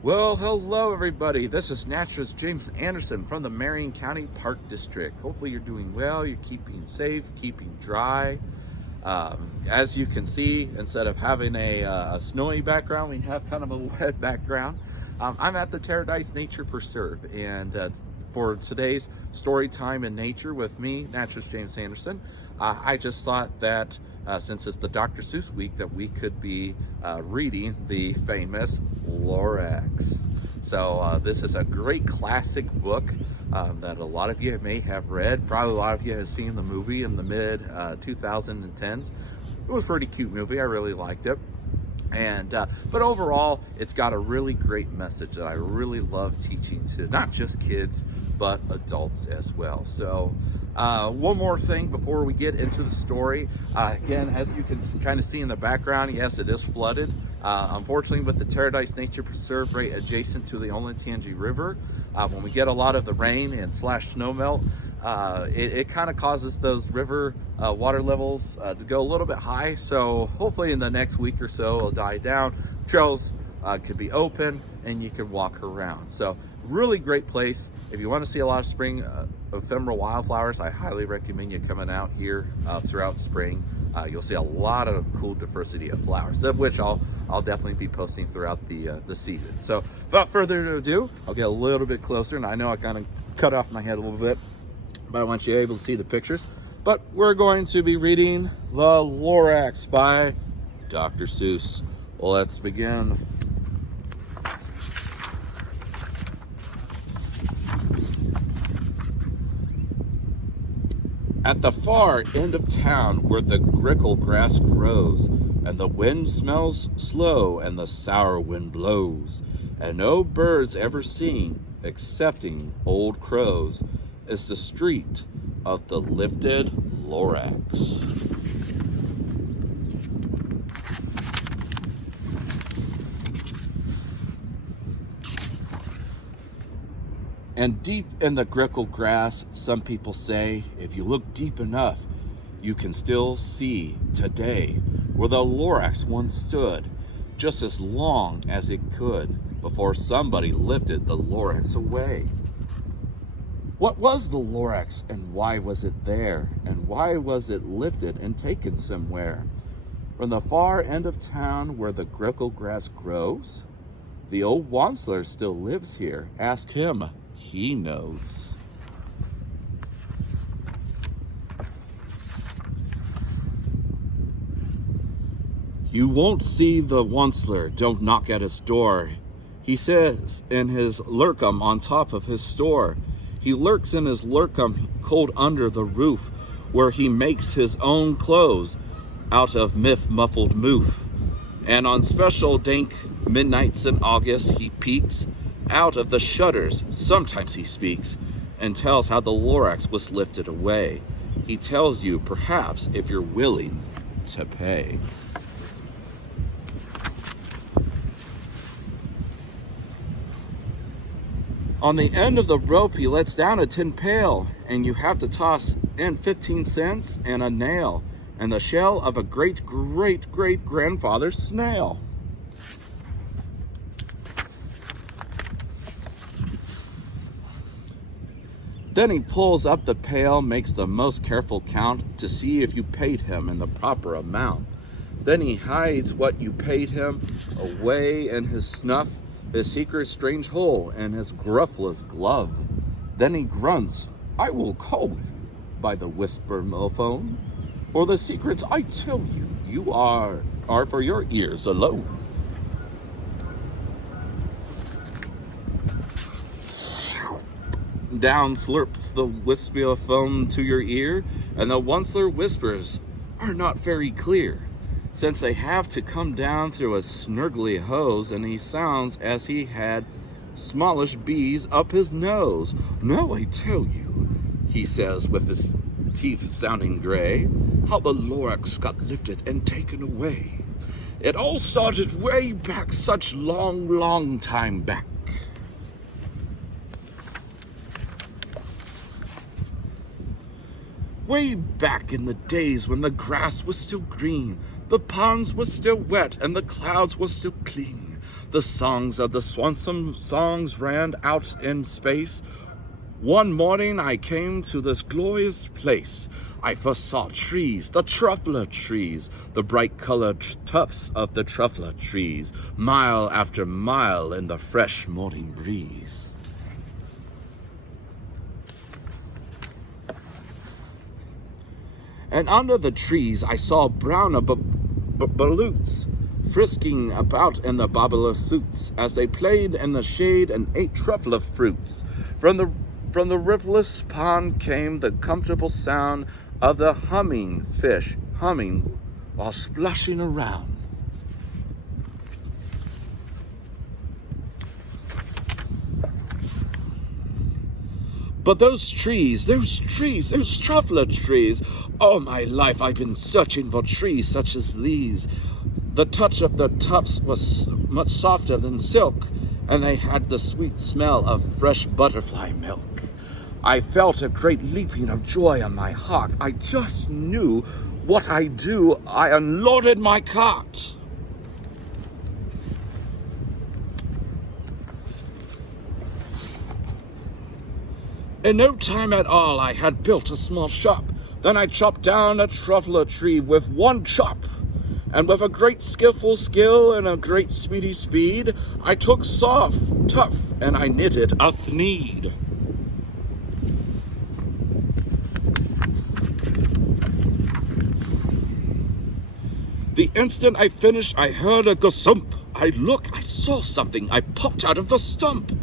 Well, hello everybody. This is Naturalist James Anderson from the Marion County Park District. Hopefully you're doing well, you're keeping safe, keeping dry. As you can see, instead of having a snowy background, we have kind of a wet background. I'm at the Terradise Nature Preserve, and for today's story time in nature with me, Naturalist James Anderson, I just thought that since it's the Dr. Seuss week, that we could be reading the famous Lorax. So this is a great classic book that a lot of you may have read. Probably a lot of you have seen the movie in the mid 2010s. It was a pretty cute movie. I really liked it. And but overall, it's got a really great message that I really love teaching to not just kids but adults as well. So one more thing before we get into the story. Again, as you can kind of see in the background, yes, it is flooded. Unfortunately, with the Terradise Nature Preserve right adjacent to the Olentangy River, when we get a lot of the rain and snow melt, it kind of causes those river water levels to go a little bit high. So hopefully in the next week or so it'll die down. Trails could be open and you can walk around. So really great place. If you want to see a lot of spring ephemeral wildflowers, I highly recommend you coming out here throughout spring. You'll see a lot of cool diversity of flowers, of which I'll definitely be posting throughout the season. So without further ado, I'll get a little bit closer, and I know I kind of cut off my head a little bit, but I want you able to see the pictures. But we're going to be reading The Lorax by Dr. Seuss. Well, let's begin. At the far end of town where the grickle grass grows, and the wind smells slow, and the sour wind blows, and no birds ever seen, excepting old crows, is the street of the lifted Lorax. And deep in the grickle grass, some people say, if you look deep enough, you can still see today where the Lorax once stood, just as long as it could before somebody lifted the Lorax away. What was the Lorax, and why was it there? And why was it lifted and taken somewhere? From the far end of town where the grickle grass grows? The old Wansler still lives here. Ask him. He knows. You won't see the Wansler, don't knock at his door. He says in his lurkum on top of his store. He lurks in his lurkum cold under the roof, where he makes his own clothes out of muffled moof. And on special dank midnights in August, he peeks out of the shutters. Sometimes he speaks and tells how the Lorax was lifted away. He tells you, perhaps, if you're willing to pay. On the end of the rope, he lets down a tin pail, and you have to toss in 15 cents and a nail and the shell of a great-great-great-grandfather's snail. Then he pulls up the pail, makes the most careful count to see if you paid him in the proper amount. Then he hides what you paid him away in his snuff, his secret strange hole, and his gruffless glove. Then he grunts, I will call you by the whisper telephone, for the secrets I tell you are for your ears alone. Down slurps the wispy foam to your ear, and the Wansler whispers are not very clear, since they have to come down through a snurgly hose, and he sounds as he had smallish bees up his nose. Now I tell you, he says with his teeth sounding gray, how the Lorax got lifted and taken away. It all started way back, such long time back. Way back in the days when the grass was still green, the ponds were still wet, and the clouds were still clean. The songs of the Swanson songs ran out in space. One morning I came to this glorious place. I first saw trees, the truffler trees, the bright-colored tufts of the truffler trees, mile after mile in the fresh morning breeze. And under the trees I saw brown balloons frisking about in the bobbler suits as they played in the shade and ate truffler fruits. From the rippless pond came the comfortable sound of the humming fish humming while splashing around. But those truffler trees, all my life I've been searching for trees such as these. The touch of their tufts was much softer than silk, and they had the sweet smell of fresh butterfly milk. I felt a great leaping of joy on my heart. I just knew what I'd do. I unloaded my cart. In no time at all, I had built a small shop. Then I chopped down a truffler tree with one chop. And with a great skillful skill and a great speedy speed, I took soft, tough, and I knitted a thneed. The instant I finished, I heard a gazump. I saw something. I popped out of the stump.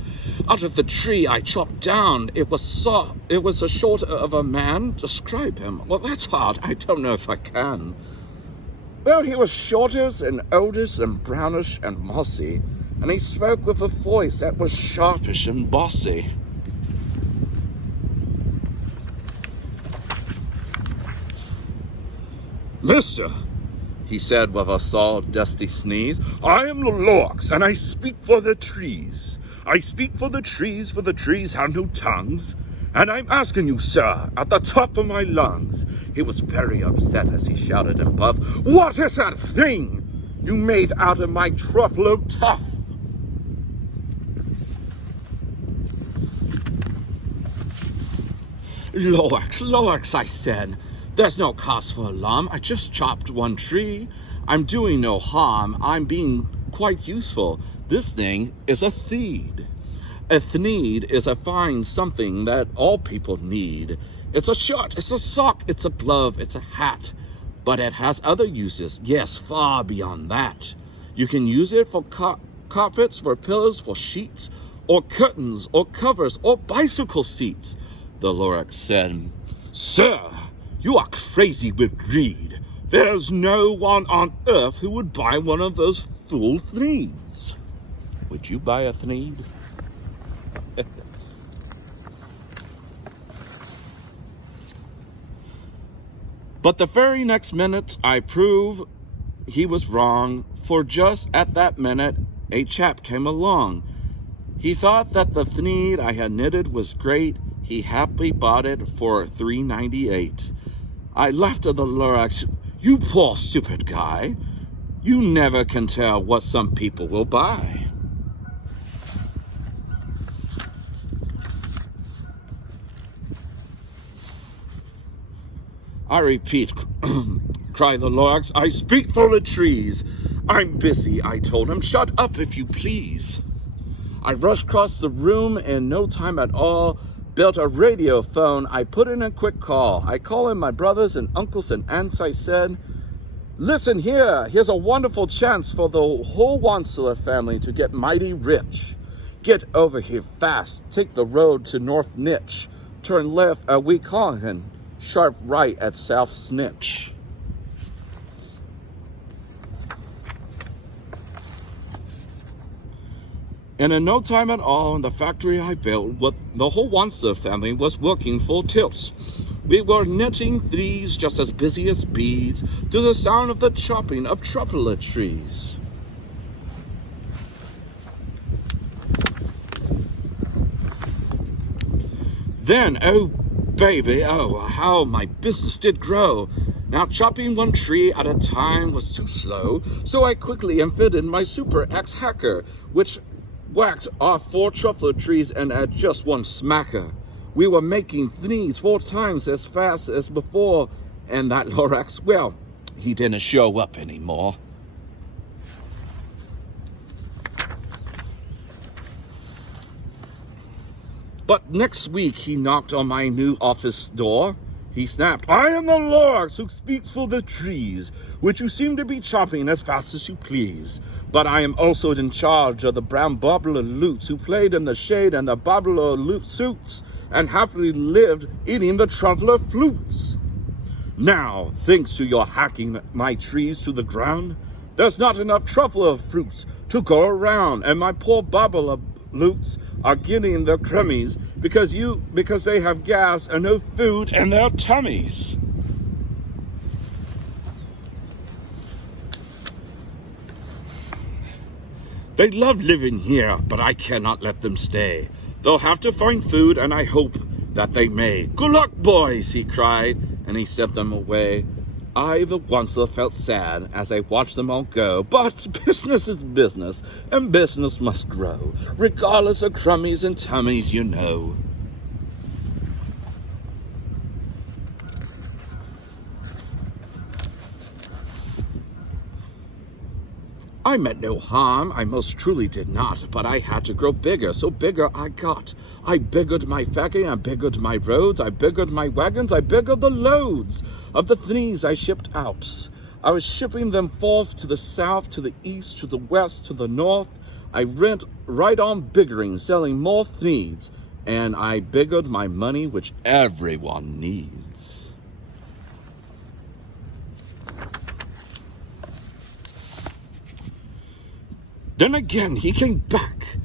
Out of the tree I chopped down. It was a short of a man. Describe him. Well, that's hard. I don't know if I can. Well, he was shortish and oldish and brownish and mossy, and he spoke with a voice that was sharpish and bossy. Mister, he said with a sawdusty sneeze, I am Lorax, and I speak for the trees. I speak for the trees have no tongues. And I'm asking you, sir, at the top of my lungs. He was very upset as he shouted and puffed, what is that thing you made out of my truffler tuft? Lorax, I said. There's no cause for alarm. I just chopped one tree. I'm doing no harm. I'm being quite useful. This thing is a thneed. A thneed is a fine something that all people need. It's a shirt, it's a sock, it's a glove, it's a hat. But it has other uses, yes, far beyond that. You can use it for carpets, for pillows, for sheets, or curtains, or covers, or bicycle seats. The Lorax said, Sir, you are crazy with greed. There's no one on earth who would buy one of those fool thneeds. Would you buy a thneed? But the very next minute, I prove he was wrong, for just at that minute, a chap came along. He thought that the thneed I had knitted was great. He happily bought it for $3.98. I laughed at the Lorax. You poor stupid guy. You never can tell what some people will buy. I repeat, cried the Lorax, I speak for the trees. I'm busy, I told him. Shut up, if you please. I rushed across the room in no time at all, built a radio phone. I put in a quick call. I called in my brothers and uncles and aunts. I said, listen here, here's a wonderful chance for the whole Wansler family to get mighty rich. Get over here fast. Take the road to North Nitch. Turn left at Weehawken. Sharp right at South Snitch. And in no time at all, in the factory I built, the whole Wansler family was working full tilt. We were knitting these just as busy as bees to the sound of the chopping of truffler trees. Then, oh baby, oh, how my business did grow. Now chopping one tree at a time was too slow, so I quickly invented my Super X hacker, which whacked off 4 truffle trees and at just one smacker. We were making things 4 times as fast as before, and that Lorax, well, he didn't show up anymore. But next week he knocked on my new office door. He snapped, "I am the Lorax who speaks for the trees, which you seem to be chopping as fast as you please. But I am also in charge of the brown bubbler loots who played in the shade and the bubbler loot suits and happily lived eating the truffler flutes. Now, thanks to your hacking my trees to the ground, there's not enough truffler fruits to go around, and my poor bubbler loots are getting their crummies because they have gas and no food in their tummies." They love living here, but I cannot let them stay. They'll have to find food, and I hope that they may. "Good luck, boys," he cried, and he sent them away. I, the onceler, felt sad as I watched them all go, but business is business, and business must grow, regardless of crummies and tummies, you know. I meant no harm, I most truly did not, but I had to grow bigger, so bigger I got. I biggered my factory, I biggered my roads, I biggered my wagons, I biggered the loads of the things I shipped out. I was shipping them forth to the south, to the east, to the west, to the north. I went right on biggering, selling more things, and I biggered my money, which everyone needs. Then again, he came back.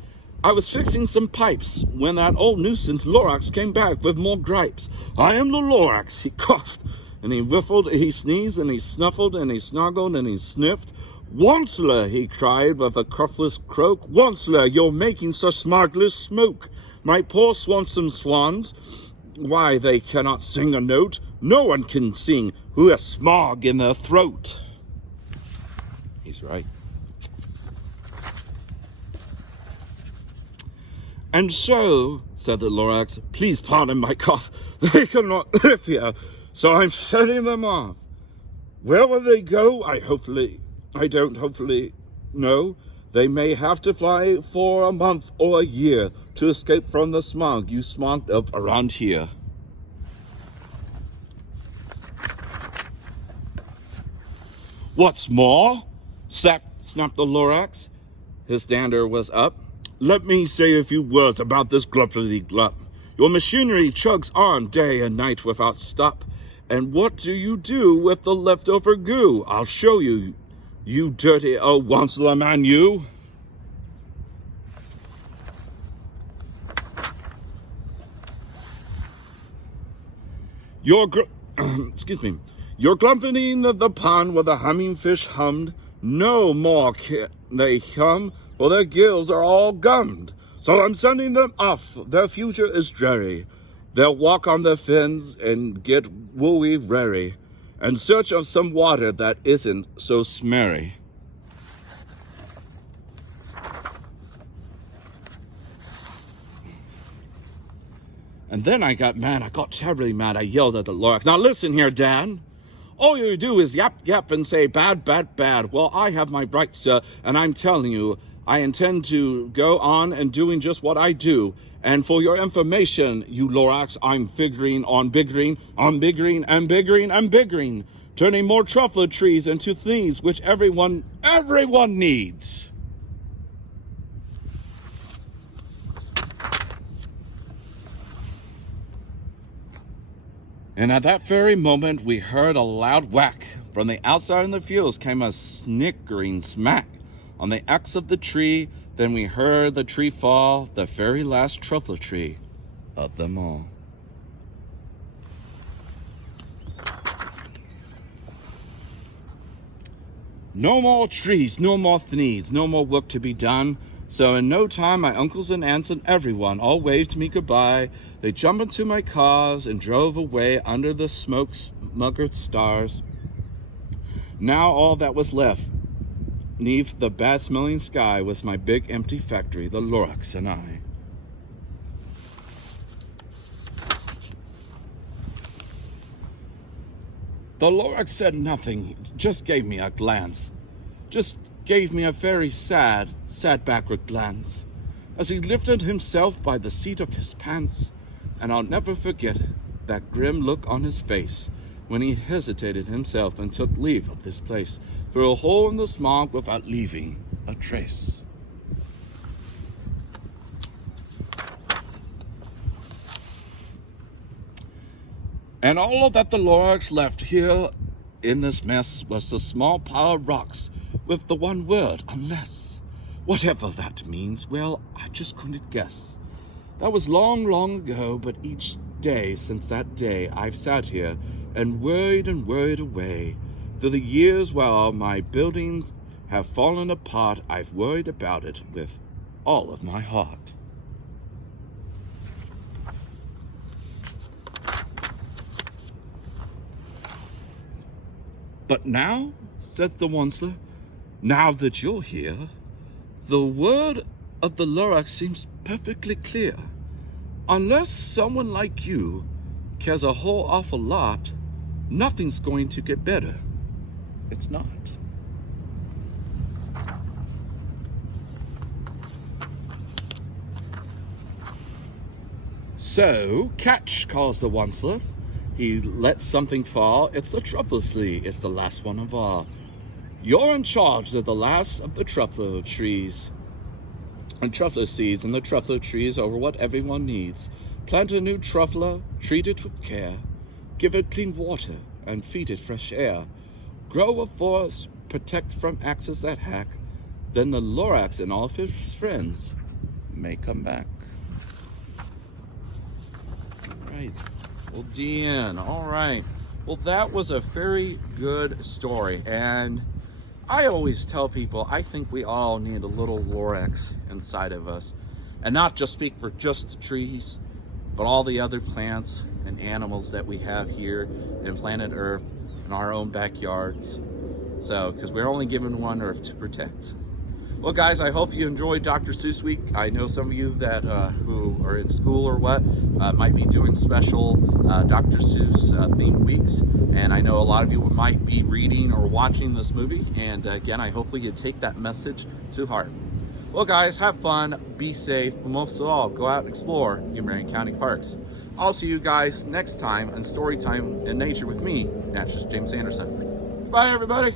I was fixing some pipes when that old nuisance Lorax came back with more gripes. "I am the Lorax," he coughed, and he whiffled, and he sneezed, and he snuffled, and he snuggled, and he sniffed. "Onceler," he cried with a cuffless croak, "Onceler, you're making such smartless smoke. My poor swansome swans, why, they cannot sing a note. No one can sing who has smog in their throat." He's right. "And so," said the Lorax, "please pardon my cough, they cannot live here, so I'm setting them off. Where will they go? I don't hopefully know. They may have to fly for a month or a year to escape from the smog you smogged up around here." "What's more," snapped the Lorax. His dander was up. "Let me say a few words about this gluppity-glup. Your machinery chugs on day and night without stop. And what do you do with the leftover goo? I'll show you, you dirty old onceler man, you." Excuse me. "You're glumping the pond where the humming fish hummed. No more can they hum, for their gills are all gummed. So I'm sending them off. Their future is dreary. They'll walk on their fins and get woolly-rary, in search of some water that isn't so smerry." And then I got mad. I got terribly mad. I yelled at the Lorax, "Now listen here, Dan. All you do is yap, yap, and say bad, bad, bad. Well, I have my rights, sir, and I'm telling you, I intend to go on and doing just what I do. And for your information, you Lorax, I'm figuring on biggering, and biggering, turning more truffle trees into things which everyone needs." And at that very moment, we heard a loud whack. From the outside in the fields came a snickering smack on the axe of the tree. Then we heard the tree fall, the very last truffle tree of them all. No more trees, no more needs, no more work to be done. So in no time, my uncles and aunts and everyone all waved me goodbye. They jumped into my cars and drove away under the smoke-smuggered stars. Now all that was left, 'neath the bad-smelling sky, was my big empty factory, the Lorax and I. The Lorax said nothing, just gave me a glance. Just gave me a very sad backward glance, as he lifted himself by the seat of his pants, and I'll never forget that grim look on his face when he hesitated himself and took leave of this place through a hole in the smog without leaving a trace. And all that the Lorax left here in this mess was a small pile of rocks with the one word, unless. Whatever that means, well, I just couldn't guess. That was long, long ago, but each day since that day I've sat here and worried away. Through the years while my buildings have fallen apart, I've worried about it with all of my heart. But now, said the Onceler, now that you're here, the word of the Lorax seems perfectly clear. Unless someone like you cares a whole awful lot, nothing's going to get better. It's not. So, catch, calls the Onceler. He lets something fall. It's the truffle seed. It's the last one of all. You're in charge of the last of the truffle trees. And truffle seeds and the truffle trees are what everyone needs. Plant a new truffle, treat it with care. Give it clean water and feed it fresh air. Grow a forest, protect from axes that hack. Then the Lorax and all of his friends may come back. All right. Well, Dean, all right. Well, that was a very good story. And I always tell people, I think we all need a little Lorax inside of us. And not just speak for just the trees, but all the other plants and animals that we have here in planet Earth, in our own backyards. So, because we're only given one Earth to protect. Well, guys, I hope you enjoyed Dr. Seuss Week. I know some of you that who are in school or what might be doing special Dr. Seuss themed weeks, and I know a lot of you might be reading or watching this movie. And again, I hope you take that message to heart. Well, guys, have fun, be safe, but most of all, go out and explore your Marion County parks. I'll see you guys next time on Storytime in Nature with me, Naturalist James Anderson. Bye, everybody.